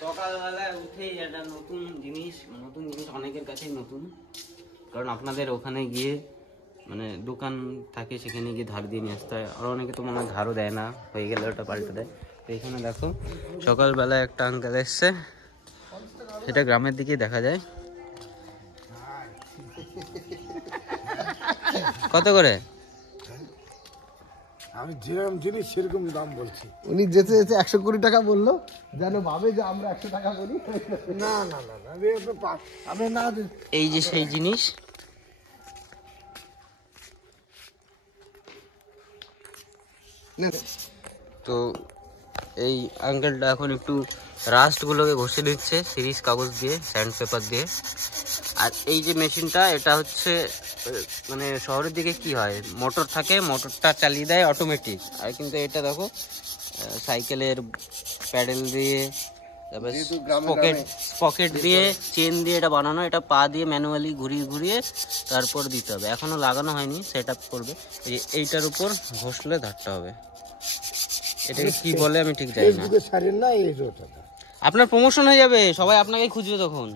সকালবেলায় উঠেই একটা নতুন জিনিস অনেকের কাছেই নতুন, কারণ আপনাদের ওখানে গিয়ে মানে দোকান থাকে, সেখানে গিয়ে ধার দিয়ে নিয়ে আসতে হয়। আর অনেকে তো মনে হয় ধারও দেয় না, হয়ে গেলে ওটা পাল্টে দেয়। তো এখানে দেখো সকালবেলায় একটা আঙ্কেল এসছে, সেটা গ্রামের দিকেই দেখা যায়। কত করে? আমি যেরকম জিনিস সেরকম দাম বলছি। উনি যেতে যেতে 120 টাকা বললো, যেন ভাবে যে আমরা 100 টাকা বলি। না না না আপনি না, এই যে সেই জিনিস। তো এই আঙ্কেলটা এখন একটু রাস্টগুলোকে ঘষে দিচ্ছে সিরিজ কাগজ দিয়ে, স্যান্ড পেপার দিয়ে। আর এই যে মেশিনটা, এটা হচ্ছে মানে শহরের দিকে কি হয়, মোটর থাকে, মোটরটা চালিয়ে দেয় অটোমেটিক। আর কিন্তু এটা দেখো সাইকেলের প্যাডেল দিয়ে, তারপরে পকেট দিয়ে, চেন দিয়ে এটা বানানো। এটা পা দিয়ে ম্যানুয়ালি ঘুরিয়ে ঘুরিয়ে তারপর দিতে হবে। এখনো লাগানো হয়নি, সেট আপ করবে। এইটার উপর ঘষলে ধারটা হবে। এটাকে কি বলে আমি ঠিক জানি না। আপনার প্রমোশন হয়ে যাবে, সবাই আপনাকেই খুঁজবে তখন।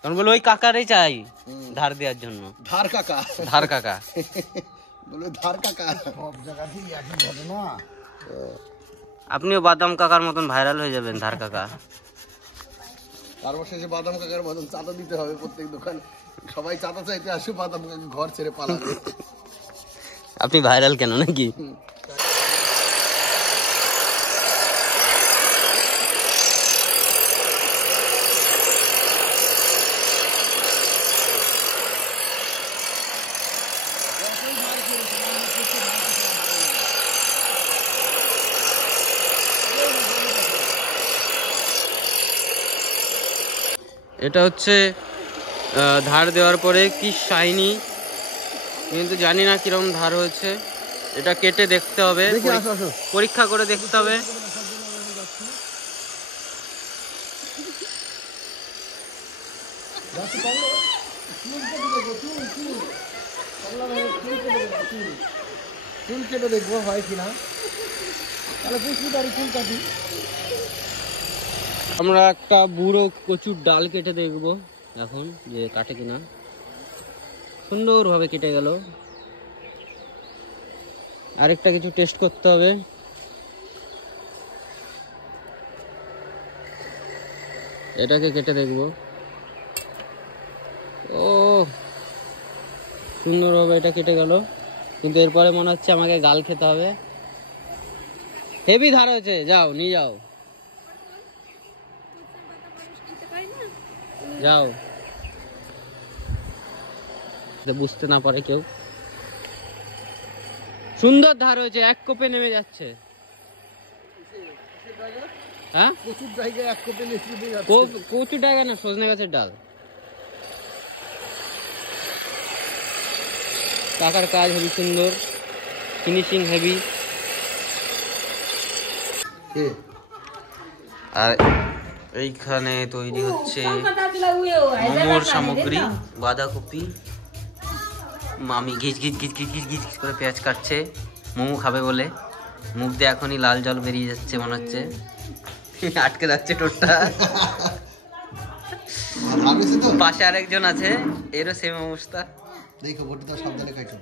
তখন বলে ওই কাকারই চাই ধার দেওয়ার জন্য। ধার কাকা বলে ধার কাকা। সব জায়গাতেই একই ঘটনা। আপনিও বাদাম কাকার মতন ভাইরাল হয়ে যাবেন, ধার কাকা। তারপর শেষে বাদাম কাকার মতন চাঁদা দিতে হবে প্রত্যেক দোকান। সবাই চাঁদা চাইতে আসে, বাদাম কাকা ঘর ছেড়ে পালাবে। আপনি ভাইরাল কেন নাকি? এটা হচ্ছে ধার দেওয়ার পরে কি শাইনি, কিন্তু জানি না কিরকম ধার হয়েছে। এটা কেটে দেখতে হবে, পরীক্ষা করে দেখতে হবে। চুল কেটে দেখবো হয় কিনা, তাহলে বুঝতে পারি চুল কাটি। আমরা একটা বুড়ো কচুর ডাল কেটে দেখবো এখন, যে কাটে কিনা। সুন্দরভাবে কেটে গেল। আরেকটা কিছু টেস্ট করতে হবে। এটাকে কেটে দেখবো। ও সুন্দরভাবে এটা কেটে গেল, কিন্তু এরপরে মনে হচ্ছে আমাকে গাল খেতে হবে। হেভি ধার হয়েছে, যাও নিয়ে যাও, যাও। বুঝতে না পারে কেউ। সুন্দর ধার হয়েছে, এক কোপে নেমে যাচ্ছে। হ্যাঁ, কচুর জায়গায় এক কোপে কচুর ডাগা না, সজনে গাছের ডাল। কাকার কাজ হেবি সুন্দর, ফিনিশিং হেভি। আর এইখানে তৈরি হচ্ছে মোমোর সামগ্রী। বাঁধাকপি, মামি ঘিচ ঘিচ ঘিচ ঘিচ ঘিচ ঘিচ করে পেঁয়াজ কাটছে মোমো খাবে বলে। মুখ দিয়ে এখনই লাল জল বেরিয়ে যাচ্ছে মনে হচ্ছে, আটকে যাচ্ছে টোটটা। পাশে আরেকজন আছে, এরও সেম অবস্থা। দেখো বড়টা সাবধানে খাইছো।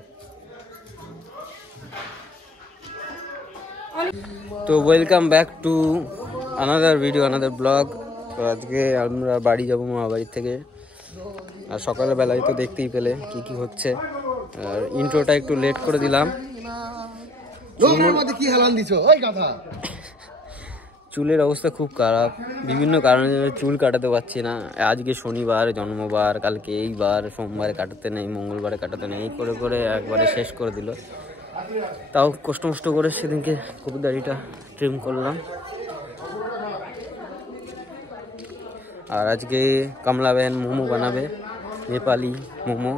তো welcome back to another video, another blog. তো আজকে আমরা বাড়ি যাবো, মা বাড়ি থেকে। আর সকালের বেলায় তো দেখতেই পেলে কি কি হচ্ছে। আর ইন্ট্রোটা একটু লেট করে দিলাম। চুলের অবস্থা খুব খারাপ, বিভিন্ন কারণে চুল কাটাতে পারছি না। আজকে শনিবার, জন্মবার, কালকে এইবার, সোমবারে কাটাতে নেই, মঙ্গলবারে কাটাতে নেই, এই করে করে একবারে শেষ করে দিল। তাও কষ্ট মষ্ট করে সেদিনকে কবি দাড়িটা ট্রিম করলাম। আর আজকে কামলাবেন মোমো বানাবে, নেপালি মোমো।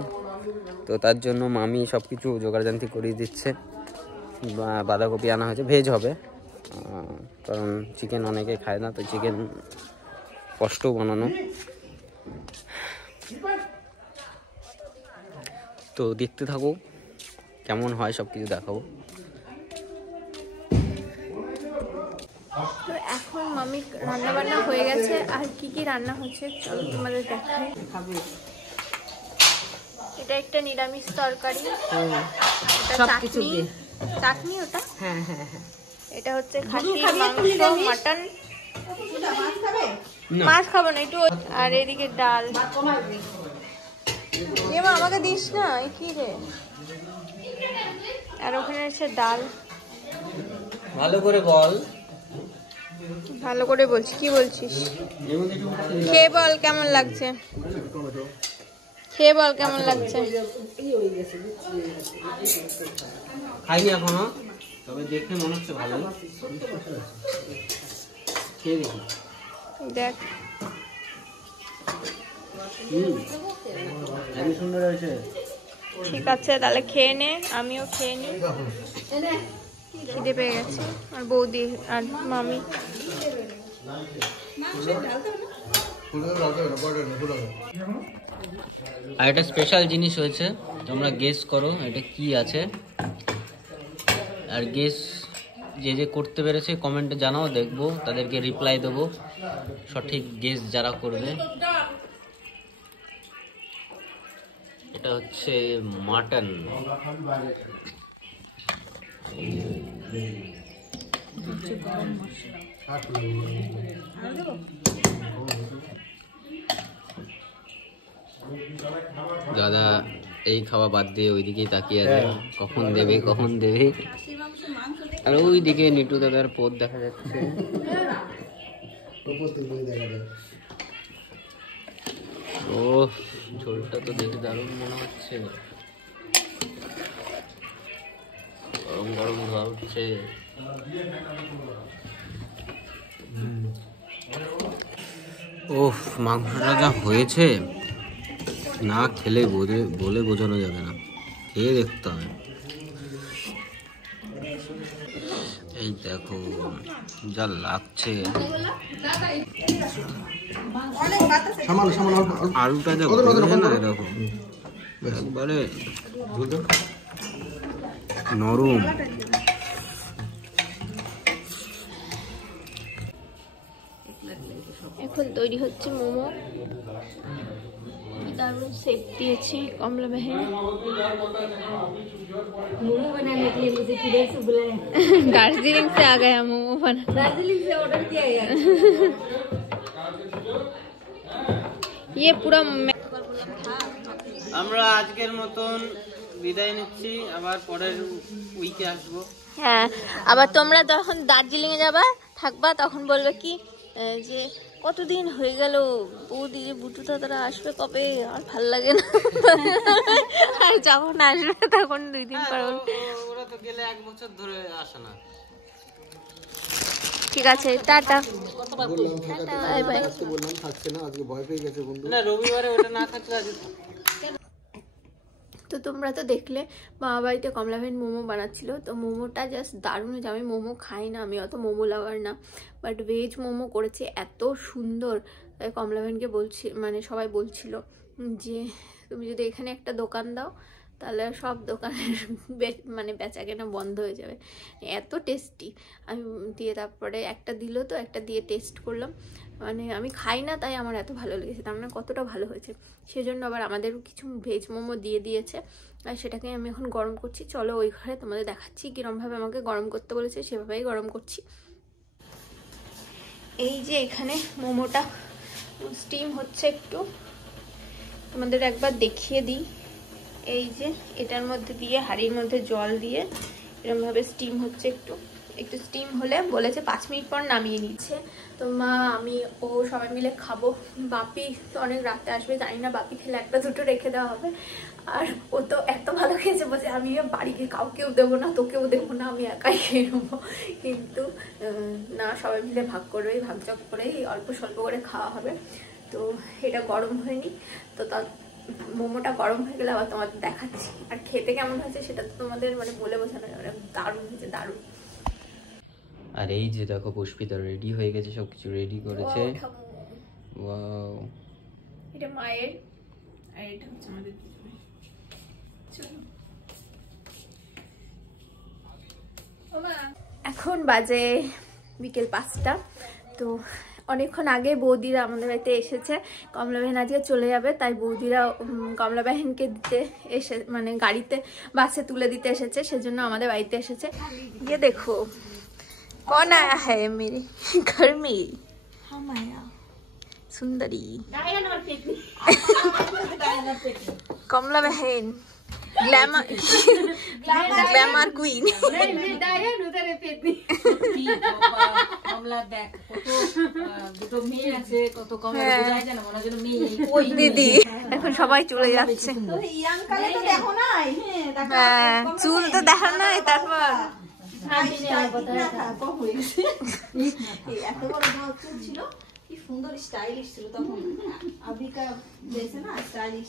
তো তার জন্য মামি সব কিছু জোগাড়জান্তি করিয়ে দিচ্ছে। বাঁধাকপি আনা হয়েছে, ভেজ হবে, কারণ চিকেন অনেকে খায় না, তো চিকেন কষ্ট বানানো। তো দেখতে থাকো কেমন হয়, সব কিছু দেখাবো। তো এখন মামি রান্না বান্না হয়ে গেছে, আর কি কি রান্না হচ্ছে চলো তোমাদের দেখাই। এটা একটা নিরামিষ তরকারি, এটা চাটনি, চাটনি ওটা, হ্যাঁ হ্যাঁ হ্যাঁ। এটা হচ্ছে খাসির মাংস, মাটন, মাছ খাবো না একটু। আর এদিকে ডাল, এমা আমাকে দিস না, কি রে। আর ওখানে আছে ডাল। ভালো করে বল। ভালো করে বলছি, কি বলছিস? খেয়ে বল কেমন লাগছে, খেয়ে বল কেমন লাগছে। খাইনি এখনো, তবে দেখে মনে হচ্ছে ভালো। খেয়ে দেখি। দেখ খুবই সুন্দর হয়েছে। ঠিক আছে তাহলে খেয়ে নে, আমিও খেয়ে নি, খিদে পেয়ে গেছে। আর বৌদি আর মামি। আর একটা স্পেশাল জিনিস হয়েছে, তোমরা গেস করো এটা কি আছে। আর গেস যে যে করতে পেরেছে কমেন্টে জানাও, দেখবো তাদেরকে রিপ্লাই দেবো সঠিক গেস যারা করবে। এটা হচ্ছে মাটন। দাদা এই খাওয়া বাদ দিয়ে ওইদিকেই তাকিয়ে আছে, কখন দেবে কখন দেবে। আর ওইদিকে নিটু দাদার পথ দেখা যাচ্ছে। ও ঝোলটা তো দেখে দারুণ মনে হচ্ছে, গরম গরম ধোয়া উঠছে। ওহ মাংসটা যা হয়েছে না খেলে বলে বোঝানো যাবে না, খেয়ে দেখতে হবে। এই দেখো যা লাগছে, আলুটা যা না এরকম একবারে নরম। এখন তৈরি হচ্ছে মোমো, दारुण सेक दिए कमला बहन। मोमो बनाने के लिए मुझे किधर से बुलाया? दार्जिलिंग से आ गया मोमो बना, दार्जिलिंग से ऑर्डर किया गया। ये पूरा আমরা আজকের মতন বিদায় নিচ্ছি, আবার পরের উইকে আসবো। হ্যাঁ আবার তোমরা যখন দার্জিলিং এ যাবা থাকবা তখন বলবে কি যে কতদিন হয়ে গেল বৌদি যে বুটু দাদারা আসবে কবে, আর ভাল লাগে না। আর যখন আসবে তখন 2 দিন পর ওরা তো গেলে 1 বছর ধরে আসে না। ঠিক আছে টাটা, বাই বাই। বললাম থাকছে না, আজকে ভয় পেয়ে গেছে বন্ধু। না রবিবারে ওটা না থাকলে আজকে। তো তোমরা তো দেখলে মামা বাড়িতে কমলা বহন মোমো বানাচ্ছিল, তো মোমোটা জাস্ট দারুণ হয়েছে। আমি মোমো খাই না, আমি অত মোমো লাভার না, বাট ভেজ মোমো করেছে এত সুন্দর। কমলা বহনকে বলছি, মানে সবাই বলছিল যে তুমি যদি এখানে একটা দোকান দাও তাহলে সব দোকানের মানে বেচা কেনা বন্ধ হয়ে যাবে, এত টেস্টি। আমি দিয়ে তারপরে একটা দিল, তো একটা দিয়ে টেস্ট করলাম, মানে আমি খাই না তাই আমার এত ভালো লেগেছে, তার মানে কতটা ভালো হয়েছে। সেজন্য আবার আমাদেরও কিছু ভেজ মোমো দিয়ে দিয়েছে, আর সেটাকে আমি এখন গরম করছি। চলো ওই ঘরে তোমাদের দেখাচ্ছি কীরমভাবে আমাকে গরম করতে বলেছে, সেভাবেই গরম করছি। এই যে এখানে মোমোটা স্টিম হচ্ছে, একটু তোমাদের একবার দেখিয়ে দিই। এই যে এটার মধ্যে দিয়ে হাঁড়ির মধ্যে জল দিয়ে এরকমভাবে স্টিম হচ্ছে, একটু একটু স্টিম হলে বলেছে 5 মিনিট পর নামিয়ে নিচ্ছে। তো মা আমি ও সবাই মিলে খাবো। বাপি তো অনেক রাতে আসবে, জানি না বাপি খেলে 1-2 রেখে দেওয়া হবে। আর ও তো এত ভালো খেয়েছে বলছে আমি বাড়ি গিয়ে কাউকেও দেবো না, তোকেও দেবো না, আমি একাই খেয়ে নেবো। কিন্তু না, সবাই মিলে ভাগ করবে, ভাগযোগ করেই অল্প স্বল্প করে খাওয়া হবে। তো এটা গরম হয়নি, তো তার মোমোটা গরম হয়ে গেলে আবার তোমাদের দেখাচ্ছি। আর খেতে কেমন হয়েছে সেটা তো তোমাদের মানে বলে বোঝানো যাবে না, দারুণ হয়েছে, দারুণ। আর এই যে দেখো পুষ্পিতা রেডি হয়ে গেছে, সবকিছু রেডি করেছে। ওয়াও, এটা মায়ের আর এটা হচ্ছে আমাদের। এখন বাজে বিকেল 5টা। তো অনেকক্ষণ আগে বৌদিরা আমাদের বাড়িতে এসেছে, কমলা বাহিন আজকে চলে যাবে, তাই বৌদিরা কমলা বাহিনকে দিতে এসে মানে গাড়িতে বাসে তুলে দিতে এসেছে, সেজন্য আমাদের বাড়িতে এসেছে। ये देखो कौन आया है मेरे घर में, हमारा सुंदरी कमला बहन ग्लैमर ग्लैमर क्वीन। দিদি এখন সবাই চলে যাচ্ছে, চুল তো দেখা নাই, তারপর এত বড় চুল ছিল, কি সুন্দর স্টাইলিশ ছিল তখন। আবিকা দেখছে না স্টাইলিশ।